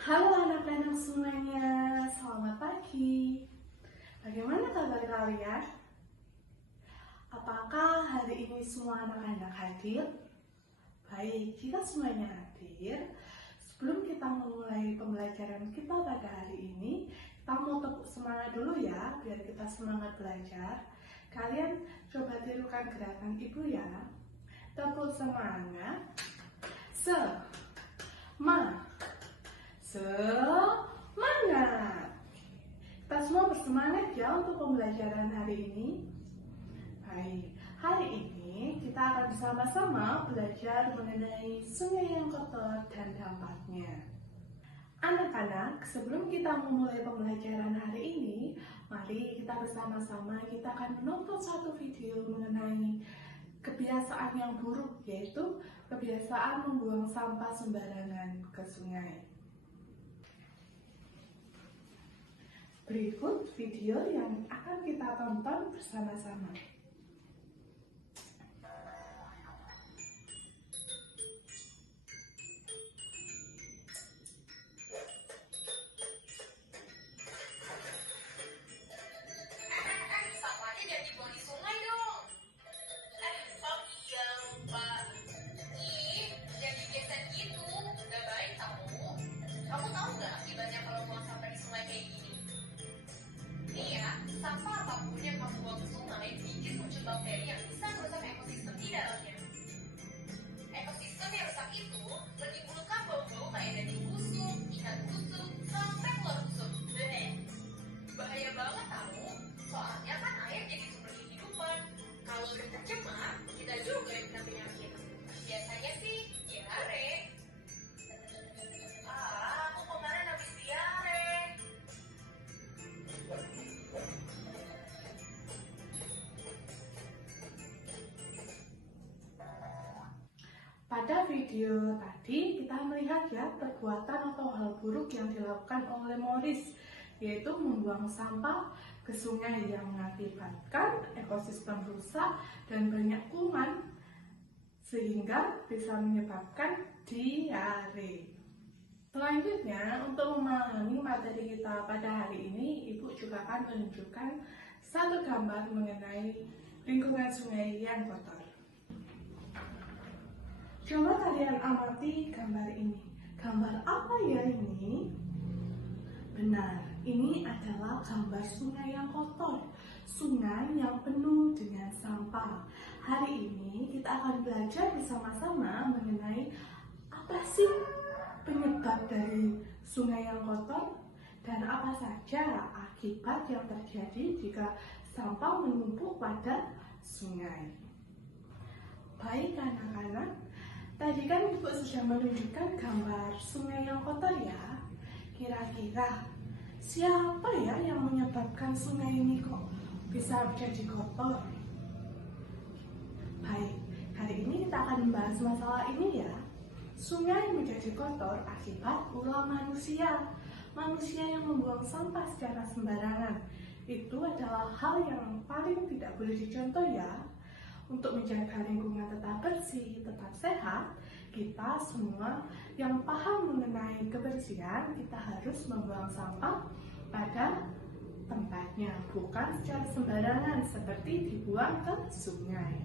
Halo anak-anak semuanya, selamat pagi. Bagaimana kabar kalian? Apakah hari ini semua anak-anak hadir? Baik, jika semuanya hadir, sebelum kita memulai pembelajaran kita pada hari ini, kita mau tepuk semangat dulu ya, biar kita semangat belajar. Kalian coba tirukan gerakan ibu ya. Tepuk semangat. Semangat. Kita semua bersemangat ya untuk pembelajaran hari ini. Baik, hari ini kita akan bersama-sama belajar mengenai sungai yang kotor dan dampaknya. Anak-anak, sebelum kita memulai pembelajaran hari ini, mari kita bersama-sama kita akan menonton satu video mengenai kebiasaan yang buruk, yaitu kebiasaan membuang sampah sembarangan ke sungai. Berikut video yang akan kita tonton bersama-sama. Sampahnya jangan dibuang di sungai dong. Oh iya lupa. Ih, jangan digeser gitu. Gak baik tahu. Kamu tahu nggak akibatnya kalau buang sampah di sungai kayak gini? Nih ya, sampah apapun yang kamu buang ke sungai bikin muncul bakteri yang bisa merusak ekosistem di dalamnya. Ekosistem yang rusak itu menimbulkan bau-bau kayak daging busuk, ikan busuk, sampai telur busuk. Bahaya banget tahu. Soalnya kan air jadi sumber kehidupan. Kalau udah tercemar, kita juga yang kena penyakit. Biasanya sih diare. Aku kemarin habis diare. Pada video tadi kita melihat ya perbuatan atau hal buruk yang dilakukan oleh Morris, yaitu membuang sampah ke sungai yang mengakibatkan ekosistem rusak dan banyak kuman sehingga bisa menyebabkan diare. Selanjutnya, untuk memahami materi kita pada hari ini, Ibu juga akan menunjukkan satu gambar mengenai lingkungan sungai yang kotor. Coba kalian amati gambar ini. Gambar apa ya ini? Benar, ini adalah gambar sungai yang kotor. Sungai yang penuh dengan sampah. Hari ini kita akan belajar bersama-sama mengenai apa sih penyebab dari sungai yang kotor dan apa saja akibat yang terjadi jika sampah menumpuk pada sungai. Baik anak-anak, tadi kan Ibu sudah menunjukkan gambar sungai yang kotor ya. Kira-kira siapa ya yang menyebabkan sungai ini kok bisa menjadi kotor? Baik, hari ini kita akan membahas masalah ini ya. Sungai menjadi kotor akibat ulah manusia. Manusia yang membuang sampah secara sembarangan. Itu adalah hal yang paling tidak boleh dicontoh ya. Untuk menjaga lingkungan tetap bersih, tetap sehat, kita semua yang paham mengenai kebersihan, kita harus membuang sampah pada tempatnya, bukan secara sembarangan seperti dibuang ke sungai.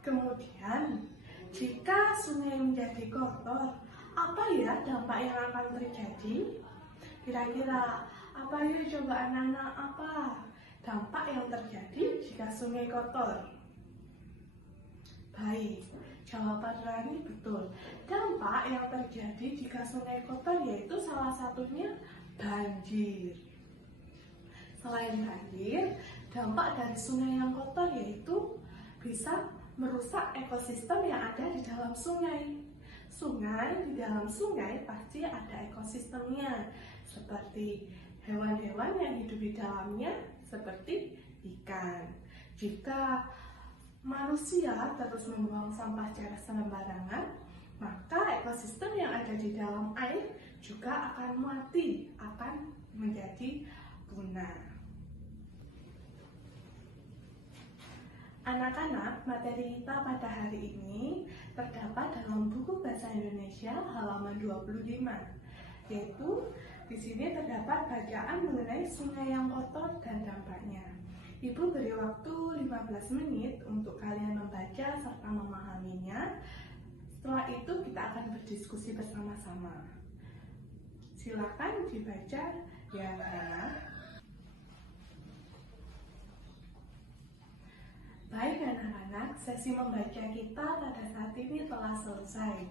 Kemudian, jika sungai menjadi kotor, apa ya dampak yang akan terjadi? Kira-kira apa ya, coba anak-anak, apa dampak yang terjadi jika sungai kotor? Baik, jawaban Rani betul. Dampak yang terjadi jika sungai kotor yaitu salah satunya banjir. Selain banjir, dampak dari sungai yang kotor yaitu bisa merusak ekosistem yang ada di dalam sungai. Di dalam sungai pasti ada ekosistemnya, seperti hewan-hewan yang hidup di dalamnya, seperti ikan. Jika manusia terus membuang sampah secara sembarangan, maka ekosistem yang ada di dalam air juga akan mati, akan menjadi punah. Anak-anak, materi kita pada hari ini terdapat dalam buku Bahasa Indonesia halaman 25. yaitu di sini terdapat bacaan mengenai sungai yang kotor dan dampaknya. Ibu beri waktu 15 menit untuk kalian membaca serta memahaminya. Setelah itu kita akan berdiskusi bersama-sama. Silakan dibaca ya anak-anak. Baik anak-anak, sesi membaca kita pada saat ini telah selesai.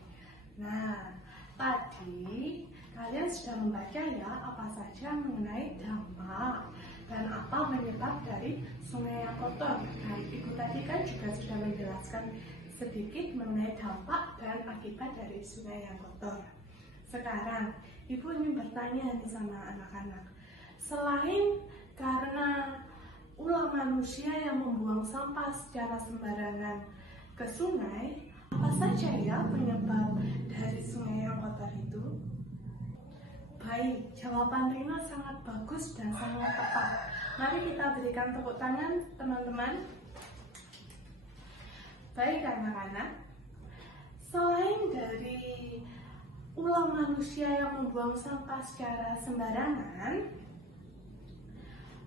Nah, tadi kalian sudah membaca ya apa saja mengenai dampak dan apa penyebab dari sungai yang kotor. Dan Ibu tadi kan juga sudah menjelaskan sedikit mengenai dampak dan akibat dari sungai yang kotor. Sekarang, Ibu ingin bertanya nih sama anak-anak. Selain karena ulah manusia yang membuang sampah secara sembarangan ke sungai, apa saja ya penyebab dari sungai yang kotor itu? Baik, jawaban Rina sangat bagus dan sangat tepat. Mari kita berikan tepuk tangan, teman-teman. Baik anak-anak, selain dari ulah manusia yang membuang sampah secara sembarangan,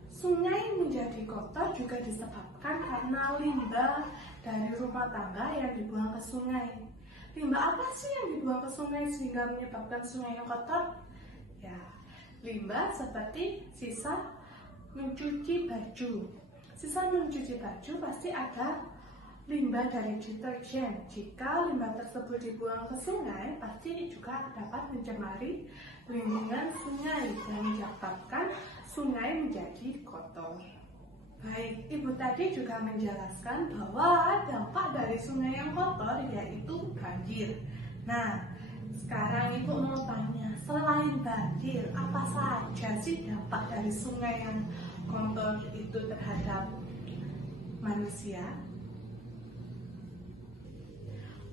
sungai menjadi kotor juga disebabkan karena limbah dari rumah tangga yang dibuang ke sungai. Limbah apa sih yang dibuang ke sungai sehingga menyebabkan sungai yang kotor? Ya, limbah seperti sisa mencuci baju. Sisa mencuci baju pasti ada limbah dari deterjen. Jika limbah tersebut dibuang ke sungai, pasti juga dapat mencemari lingkungan sungai dan menyebabkan sungai menjadi kotor. Baik, Ibu tadi juga menjelaskan bahwa dampak dari sungai yang kotor yaitu banjir. Nah, sekarang Ibu mau tanya, selain banjir, apa saja sih dampak dari sungai yang kotor itu terhadap manusia?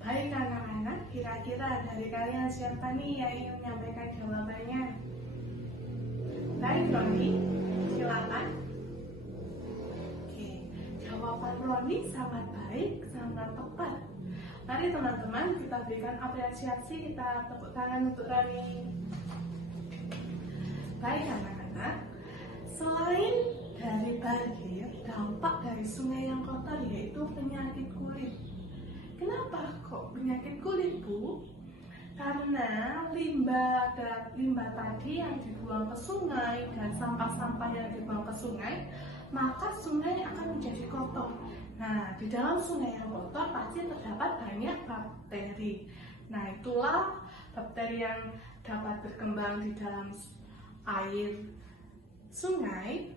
Baik anak-anak, kira-kira dari kalian siapa nih yang ingin menyampaikan jawabannya? Baik Roni, silakan. Oke, jawaban Roni sangat baik, sangat tepat. Mari teman-teman kita berikan apresiasi, kita tepuk tangan untuk Roni. Baik anak-anak, selain dari banjir, dampak dari sungai yang kotor yaitu penyakit kulit. Kenapa kok penyakit kulit, Bu? Karena limbah tadi yang dibuang ke sungai dan sampah-sampah yang dibuang ke sungai, maka sungai akan menjadi kotor. Nah, di dalam sungai yang kotor pasti terdapat banyak bakteri. Nah, itulah bakteri yang dapat berkembang di dalam air sungai.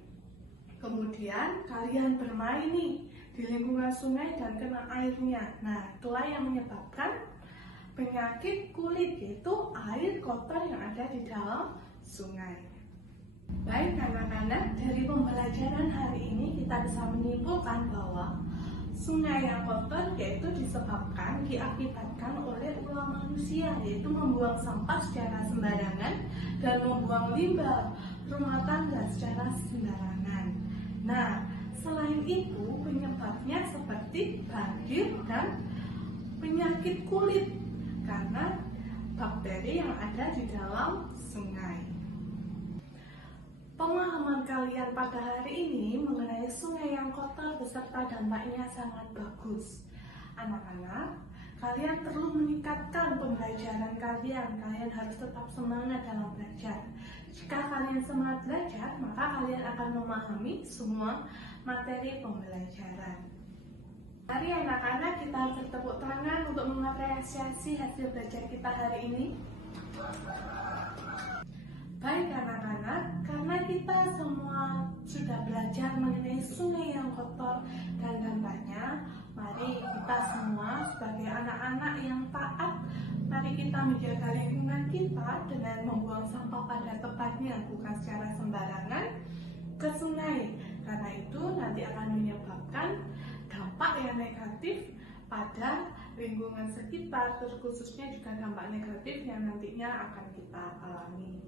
Kemudian kalian bermain nih di lingkungan sungai dan kena airnya. Nah, itulah yang menyebabkan penyakit kulit, yaitu air kotor yang ada di dalam sungai. Baik anak-anak, dari pembelajaran hari ini kita bisa menyimpulkan bahwa sungai yang kotor yaitu diakibatkan oleh ulah manusia, yaitu membuang sampah secara sembarangan dan membuang limbah rumah tangga secara sembarangan. Nah, selain itu penyebabnya seperti banjir dan penyakit kulit karena bakteri yang ada di dalam sungai. Pemahaman kalian pada hari ini mengenai sungai yang kotor beserta dampaknya sangat bagus. Anak-anak, kalian perlu meningkatkan pembelajaran kalian. Kalian harus tetap semangat dalam belajar. Jika kalian semangat belajar, maka kalian akan memahami semua materi pembelajaran. Mari anak-anak kita bertepuk tangan untuk mengapresiasi hasil belajar kita hari ini. Baik anak-anak, karena kita semua sudah belajar mengenai sungai yang kotor dan dampaknya, mari kita semua sebagai anak-anak yang taat, mari kita menjaga lingkungan kita dengan membuang sampah pada tempatnya, bukan secara sembarangan ke sungai. Karena itu nanti akan menyebabkan dampak yang negatif pada lingkungan sekitar, terkhususnya juga dampak negatif yang nantinya akan kita alami.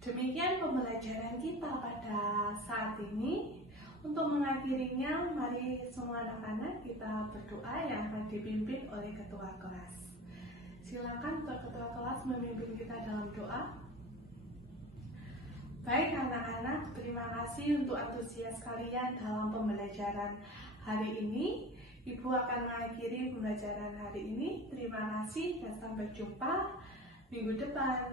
Demikian pembelajaran kita pada saat ini. Untuk mengakhirinya, mari semua anak-anak kita berdoa yang akan dipimpin oleh ketua kelas. Silakan ketua kelas memimpin kita dalam doa. Baik anak-anak, terima kasih untuk antusias kalian dalam pembelajaran hari ini. Ibu akan mengakhiri pembelajaran hari ini. Terima kasih dan sampai jumpa minggu depan.